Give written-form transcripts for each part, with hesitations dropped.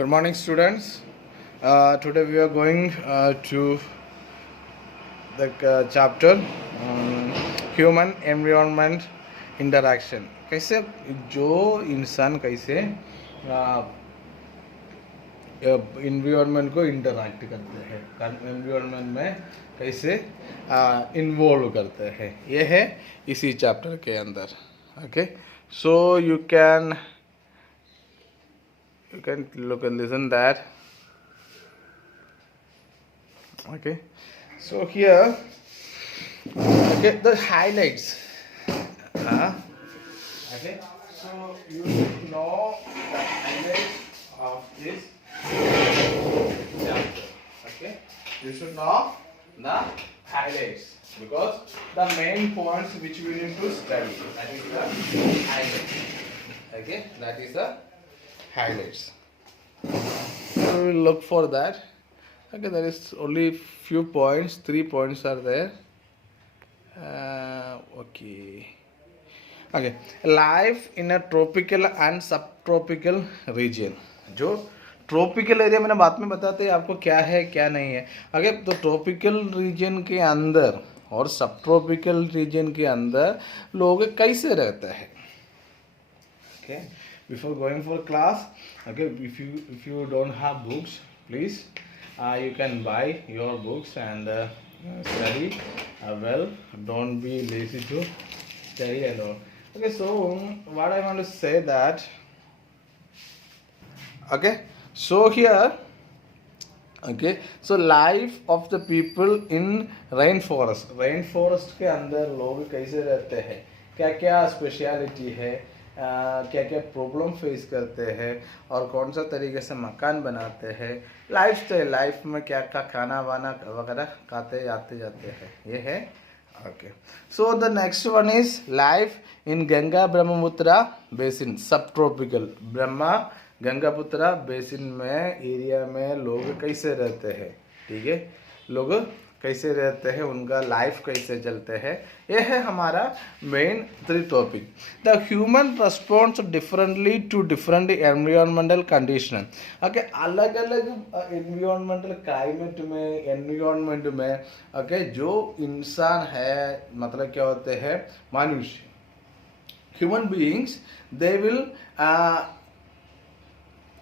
Good morning, students. Today we are going to the chapter human environment interaction. कैसे जो इंसान कैसे इन्वायरमेंट को इंटरैक्ट करते हैं, एनवायरनमेंट में कैसे इन्वॉल्व करते हैं, ये है इसी चैप्टर के अंदर. ओके, सो you can look and listen that. Okay, so here, okay, the highlights. Okay, so you should know the highlights of this chapter. Okay, you should know the highlights because the main points which we need to study, that is the highlights. Okay, that is the highlights. So we will look for that. Okay, there is only few points, 3 points are there. Okay, life in a tropical and subtropical region. जो tropical area मैंने बाद में बताते हैं आपको क्या है क्या नहीं है. ओके, तो ट्रॉपिकल रीजन के अंदर और सब ट्रॉपिकल रीजन के अंदर लोग कैसे रहते हैं. Okay, before going for class, okay, if you don't have books, please you can buy your books and study well. Don't be lazy to study alone. Okay, so what I want to say that, okay, so here, okay, so life of the people in rainforest के अंदर लोग कैसे रहते हैं, क्या क्या स्पेशलिटी है, क्या क्या प्रॉब्लम फेस करते हैं और कौन सा तरीके से मकान बनाते हैं, लाइफ में क्या क्या खाना वाना वगैरह खाते आते जाते हैं, ये है. Okay, so the next one is life in Ganga Brahmaputra बेसिन सब ट्रॉपिकल. ब्रह्मा गंगापुत्रा बेसिन में एरिया में लोग कैसे रहते हैं, ठीक है, लोग कैसे रहते हैं, उनका लाइफ कैसे चलते हैं, ये है हमारा main 3 topic. The human response differently to different environmental condition. Okay, अलग अलग एनवायरमेंटल क्लाइमेट में, एनवायरमेंट में, ओके, जो इंसान है, मतलब क्या होते हैं, मनुष्य, human beings, they will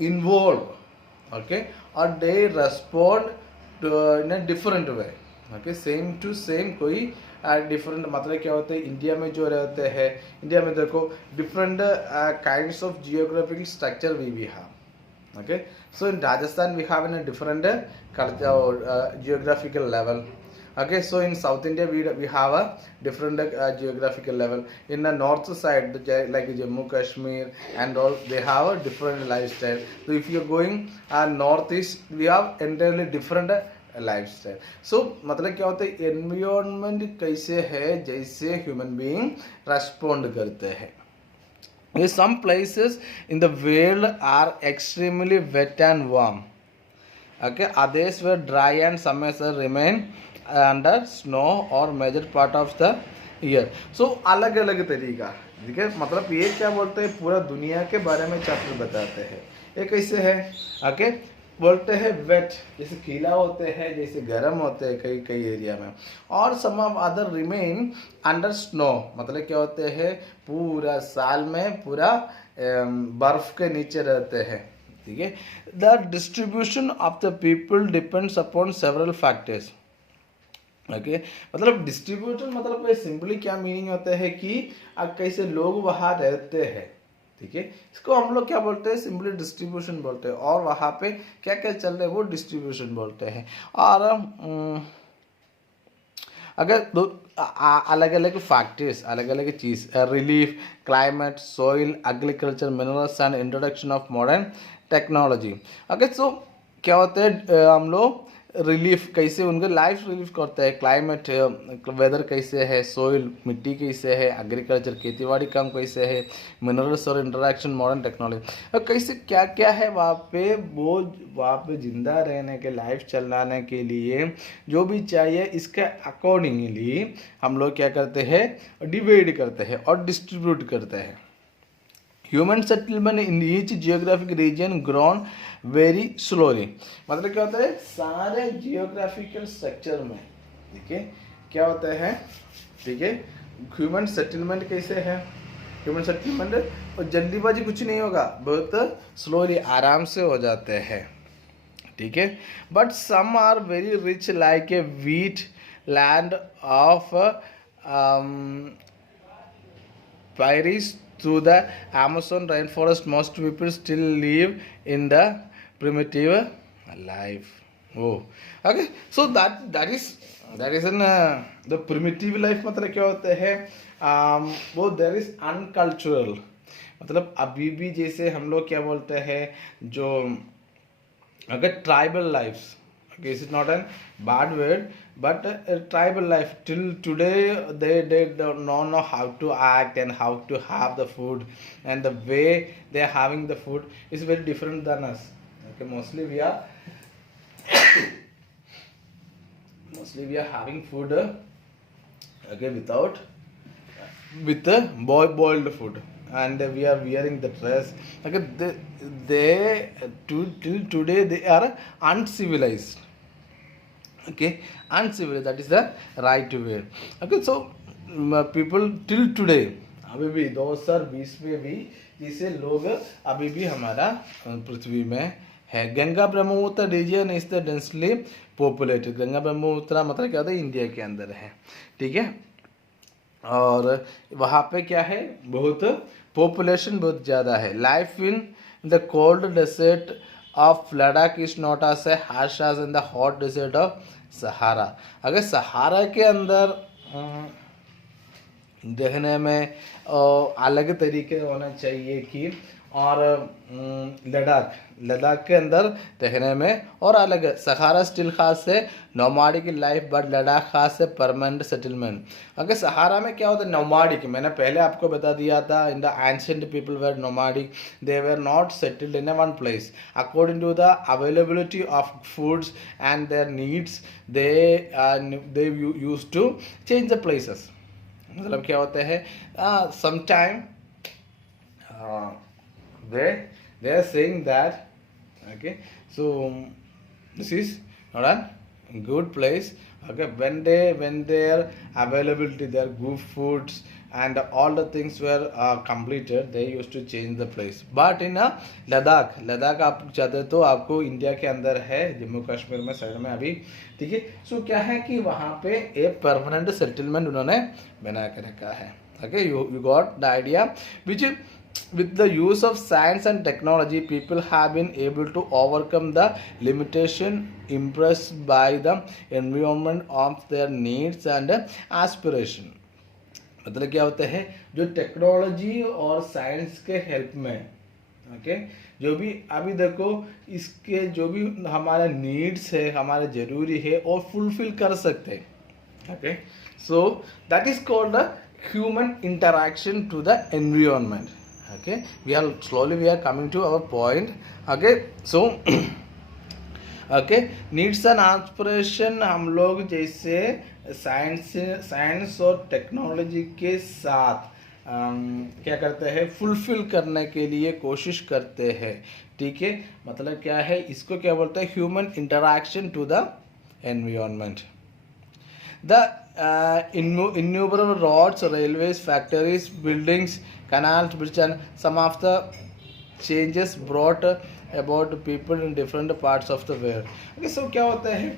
involve, okay, or they respond to in a different way. Okay, same to same कोई डिफरेंट, मतलब क्या होता है, इंडिया में जो रहते हैं, इंडिया में देखो different kinds of geographical structure we have. Okay, so in Rajasthan we have in a different culture or geographical level. Okay, so in South India we have a different geographical level. In the north side, like Jammu Kashmir and all, they have a different lifestyle. So if you're going northeast, we have entirely different lifestyle. So मतलब क्या होता है, environment कैसे है, जैसे human being respond करते हैं. Some places in the world are extremely wet and warm. Okay, others were dry and summers remain under snow or major part of the year. So अलग अलग तरीका, ठीक है, मतलब ये क्या बोलते हैं, पूरा दुनिया के बारे में चैप्टर बताते हैं. ये कैसे है, ओके, बोलते हैं वेट, जैसे गीला होते हैं, जैसे गर्म होते हैं कई कई एरिया में, और some of other remain under snow, मतलब क्या होते हैं, पूरा साल में पूरा बर्फ के नीचे रहते हैं, ठीक है. The distribution of the people depends upon several factors. Okay, मतलब डिस्ट्रीब्यूशन मतलब सिंपली क्या मीनिंग होता है कि कैसे लोग वहाँ रहते हैं, ठीक है, इसको हम लोग क्या बोलते हैं, सिंपली डिस्ट्रीब्यूशन बोलते हैं, और वहाँ पे क्या क्या चल रहा है वो डिस्ट्रीब्यूशन बोलते हैं. और अगर दो अलग अलग फैक्टर्स, अलग अलग चीज़, relief, climate, soil, agriculture, minerals and introduction of modern technology. Okay, so क्या होता है, हम लोग रिलीफ कैसे उनका लाइफ रिलीफ करता है, क्लाइमेट वेदर कैसे है, सॉइल मिट्टी कैसे है, एग्रीकल्चर खेतीबाड़ी काम कैसे है, मिनरल्स और इंटरेक्शन मॉडर्न टेक्नोलॉजी, और कैसे क्या क्या है वहाँ पे, वो वहाँ पे ज़िंदा रहने के, लाइफ चलाने के लिए जो भी चाहिए, इसके अकॉर्डिंगली हम लोग क्या करते हैं, डिवाइड करते हैं और डिस्ट्रीब्यूट करते हैं. Human settlement in each geographic region grown very slowly. मतलब क्या होता है, सारे जियोग्राफिकल स्ट्रक्चर में, ठीक है, क्या होता है, ठीक है, ह्यूमन सेटलमेंट कैसे है, ह्यूमन सेटलमेंट और जल्दीबाजी कुछ नहीं होगा, बहुत स्लोली आराम से हो जाते हैं, ठीक है। But some are very rich like a wheat land of Paris through the Amazon rainforest. Most people still live in the primitive life. Oh, okay. So that is an the primitive life. मतलब क्या होता है, वो there is uncultural, मतलब अभी भी जैसे हम लोग क्या बोलते हैं, जो अगर tribal lifes, okay, this is not a bad word, but tribal life till today they don't know how to act and how to have the food, and the way they are having the food is very different than us. Okay, mostly we are having food, okay, with boiled food, and we are wearing the dress, okay, they till today they are uncivilized, okay, uncivilized, that is the right way, okay. So people till today, अभी भी 2020 में भी जैसे लोग अभी भी हमारा पृथ्वी में है। Ganga Brahmaputra region is the densely populated. Ganga Brahmaputra मतलब क्या होता है, इंडिया के अंदर है, ठीक है, और वहाँ पे क्या है, बहुत पॉपुलेशन बहुत ज़्यादा है। Life in the cold desert of Ladakh is not as harsh as in the hot desert of Sahara. अगर सहारा के अंदर देखने में अलग तरीके होना चाहिए कि, और लद्दाख के अंदर देखने में और अलग है। सहारा स्टिल खास से नोमाडिक लाइफ, बट लद्दाख खास से परमानेंट सेटलमेंट। अगर सहारा में क्या होता है, नोमाडिक, मैंने पहले आपको बता दिया था, in the ancient people were nomadic, they were not settled in one place according to the availability of foods and their needs, they use to change the places. मतलब क्या होता है, sometime they are saying that, okay, so this is not a good place, okay, when their availability, their good foods and all the things were completed, they used to change the place. But in Ladakh आप चाहते तो आपको इंडिया के अंदर है, जम्मू कश्मीर में साइड में अभी, ठीक है। सो क्या है कि वहाँ पे एक परमानेंट सेटलमेंट उन्होंने बना के रखा है, okay, you got the idea, which with the use of science and technology people have been able to overcome the limitation imposed by the environment of their needs and aspiration। मतलब क्या होता है, जो टेक्नोलॉजी और साइंस के हेल्प में, ओके, जो भी अभी देखो इसके जो भी हमारा नीड्स है, हमारे ज़रूरी है, और फुलफिल कर सकते हैं, okay. So that is called the human interaction to the environment, okay, we are coming to our point, okay। So okay, needs and aspiration हम लोग जैसे साइंस और टेक्नोलॉजी के साथ क्या करते हैं, फुलफिल करने के लिए कोशिश करते हैं, ठीक है। मतलब क्या है, इसको क्या बोलते हैं, human interaction to the environment. The innumerable roads, railways, factories, buildings, canals, bridges, and some of the changes brought about people in different parts of the world. Okay, so क्या होता है,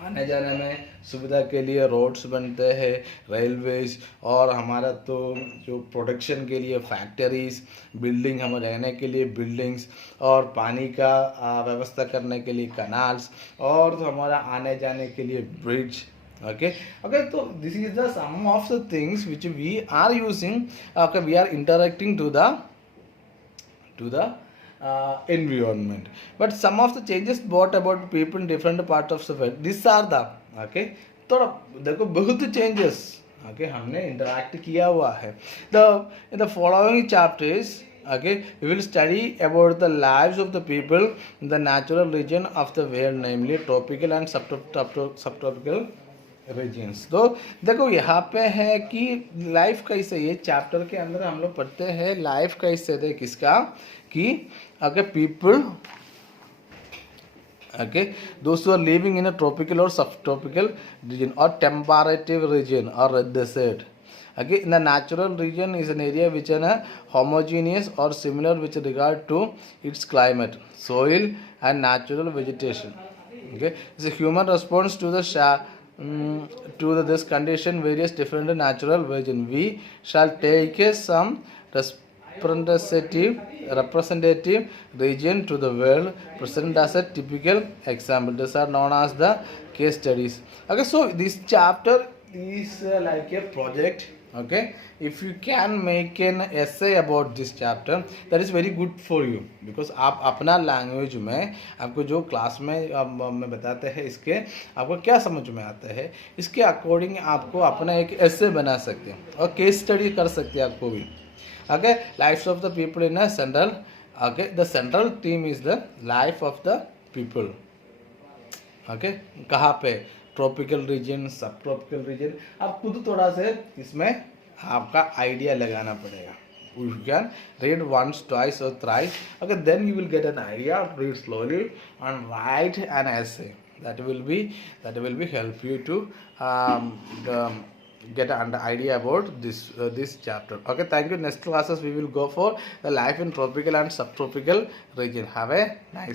आने जाने में सुविधा के लिए रोड्स बनते हैं, रेलवेज, और हमारा तो जो प्रोडक्शन के लिए फैक्ट्रीज, बिल्डिंग, हम रहने के लिए बिल्डिंग्स, और पानी का व्यवस्था करने के लिए कनाल्स, और तो हमारा आने जाने के लिए ब्रिज, okay, तो this is the some of the things which we are using, okay, we are interacting to the environment, but some of the changes brought about people in different parts of the world, these are the, okay, तो देखो बहुत changes, okay, हमने इंटरैक्ट किया हुआ है। in the following chapters, okay, we will study about the lives of the people in the natural region of the world, namely tropical and subtropical regions. तो देखो यहाँ पे है कि लाइफ कैसे, ये चैप्टर के अंदर हम लोग पढ़ते हैं लाइफ कैसे थे किसका, कि अगर people, okay, those who are living in a tropical or subtropical region or temperative region or desert. Okay, in the natural region is an area which is homogeneous or similar with regard to its climate, soil and natural vegetation. Okay, it's a human response to the this condition various different natural region. We shall take some representative region to the world present as a typical example. These are known as the case studies. Okay, so this chapter is like a project. Okay, if you can make an essay about this chapter, that is very good for you, because आप अपना लैंग्वेज में आपको जो क्लास में बताते हैं इसके आपको क्या समझ में आता है, इसके अकॉर्डिंग आपको अपना एक essay बना सकते हैं और केस स्टडी कर सकते हैं आपको भी. Okay, lives of the people in a central, okay, the central theme is the life of the people. Okay, कहाँ पे, ट्रॉपिकल रीजन, सब ट्रॉपिकल रीजन, आप खुद थोड़ा से इसमें आपका आइडिया लगाना पड़ेगा. You can read once, twice or thrice. Okay, then you will get an idea. Read slowly and write an essay. That will be help you to get an idea about this chapter. Okay, thank you. Next classes we will go for the life in tropical and subtropical region. Have a nice